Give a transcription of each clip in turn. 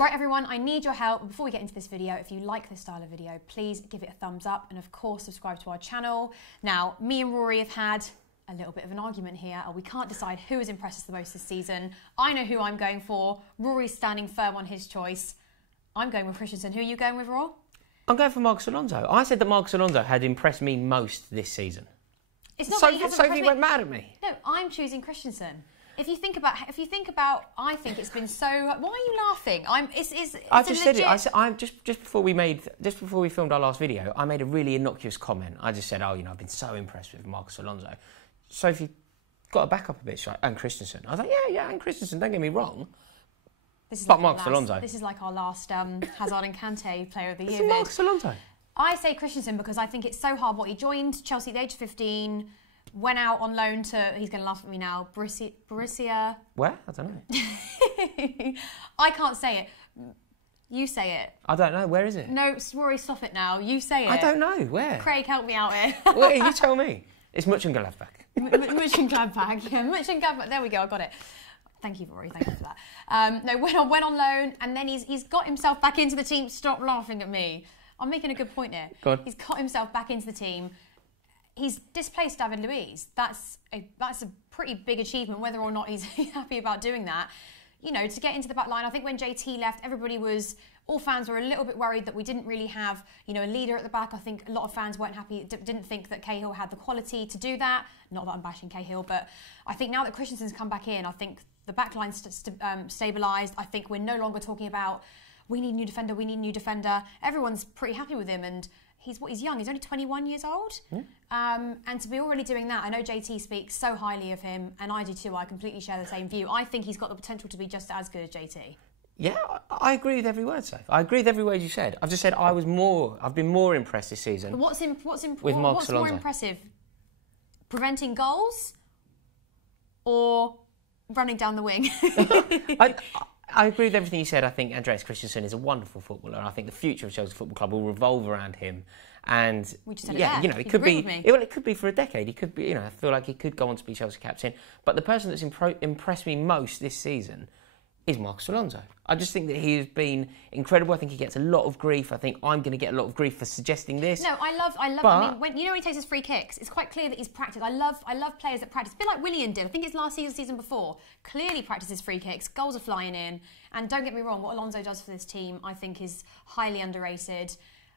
Right, everyone, I need your help. Before we get into this video, if you like this style of video, please give it a thumbs up and, of course, subscribe to our channel. Now, me and Rory have had a little bit of an argument here. We can't decide who has impressed us the most this season. I know who I'm going for. Rory's standing firm on his choice. I'm going with Christensen. Who are you going with, Rory? I'm going for Marcos Alonso. I said that Marcos Alonso had impressed me most this season. It's not that he hasn't Sophie went mad at me. No, I'm choosing Christensen. If you think about, I think it's been so. Why are you laughing? I just said it. I just before we filmed our last video, I made a really innocuous comment. I just said, I've been so impressed with Marcos Alonso. Sophie got to back up a bit, and Christensen. I was like, yeah, and Christensen. Don't get me wrong. But Marcos Alonso. This is like our last Hazard and Kante Player of the Year. It's Marcos Alonso. I say Christensen because I think it's so hard. What he joined Chelsea at the age of 15. Went out on loan to, he's going to laugh at me now, Borussia. Where? I don't know. I can't say it. You say it. I don't know. Where is it? No, Rory, stop it now. You say it. I don't know. Where? Craig, help me out here. Where? You tell me. It's Mönchengladbach. Mönchengladbach. Yeah, Mönchengladbach. There we go. I got it. Thank you, Rory. Thank you for that. No, went on loan, and then he's got himself back into the team. Stop laughing at me. I'm making a good point here. Go on. He's got himself back into the team. He's displaced David Luiz. That's a pretty big achievement, whether or not he's happy about doing that. You know, to get into the back line, I think when JT left, all fans were a little bit worried that we didn't really have, a leader at the back. I think a lot of fans weren't happy, didn't think that Cahill had the quality to do that. Not that I'm bashing Cahill, but I think now that Christensen's come back in, I think the back line's stabilised. I think we're no longer talking about, we need a new defender. Everyone's pretty happy with him, and he's young. He's only 21 years old. Yeah. And to be already doing that, I know JT speaks so highly of him, and I do too. I completely share the same view. I think he's got the potential to be just as good as JT. Yeah, I agree with every word, Soph. I agree with every word you said. I've just said I've been more impressed this season. But what's with Marcos Alonso. More impressive? Preventing goals or running down the wing? I agree with everything you said. I think Andreas Christensen is a wonderful footballer. I think the future of Chelsea Football Club will revolve around him. And we just said it could be. It could be for a decade. He could be. I feel like he could go on to be Chelsea captain. But the person that's impressed me most this season is Marcos Alonso. I just think that he has been incredible. I think he gets a lot of grief. I think I'm going to get a lot of grief for suggesting this. No, I love. I mean, when he takes his free kicks, it's quite clear that he's practiced. I love players that practice. A bit like Willian did. I think it's last season before. Clearly practices free kicks. Goals are flying in. And don't get me wrong, what Alonso does for this team, I think, is highly underrated.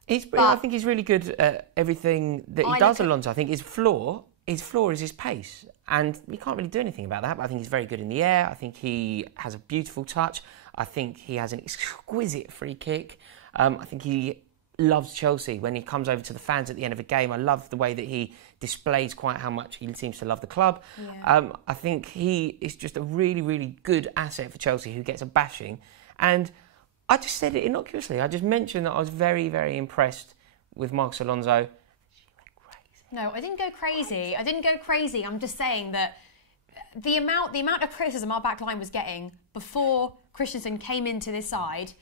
I think he's really good at everything that he does, Alonso. I think his flaw is his pace. And we can't really do anything about that, but I think he's very good in the air. I think he has a beautiful touch. I think he has an exquisite free kick. I think he loves Chelsea when he comes over to the fans at the end of a game. I love the way that he displays quite how much he seems to love the club. Yeah. I think he is just a really, really good asset for Chelsea who gets a bashing. And I just said it innocuously. I just mentioned that I was very, very impressed with Marcos Alonso. No, I didn't go crazy. I'm just saying that the amount of criticism our back line was getting before Christensen came into this side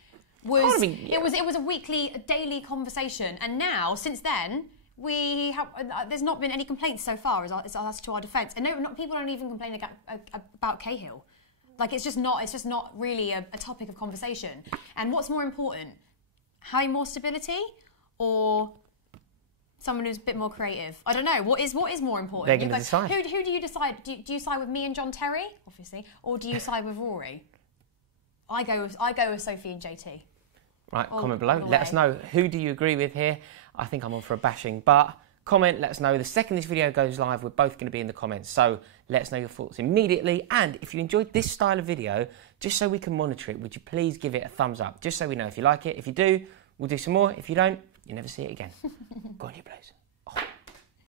was it was a daily conversation, and now since then there's not been any complaints so far as to our defence, and people don't even complain about Cahill. Like it's just not really a topic of conversation. And what's more important, having more stability or someone who's a bit more creative? I don't know. What is more important? They're going to decide. Who do you decide? Do you side with me and John Terry, obviously, or do you side with Rory? I go with Sophie and JT. Right, comment below. Let us know, who do you agree with here? I think I'm on for a bashing, but comment, let us know. The second this video goes live, we're both going to be in the comments, so let us know your thoughts immediately. And if you enjoyed this style of video, just so we can monitor it, would you please give it a thumbs up, just so we know if you like it. If you do, we'll do some more. If you don't, you never see it again. Go on, you Blues.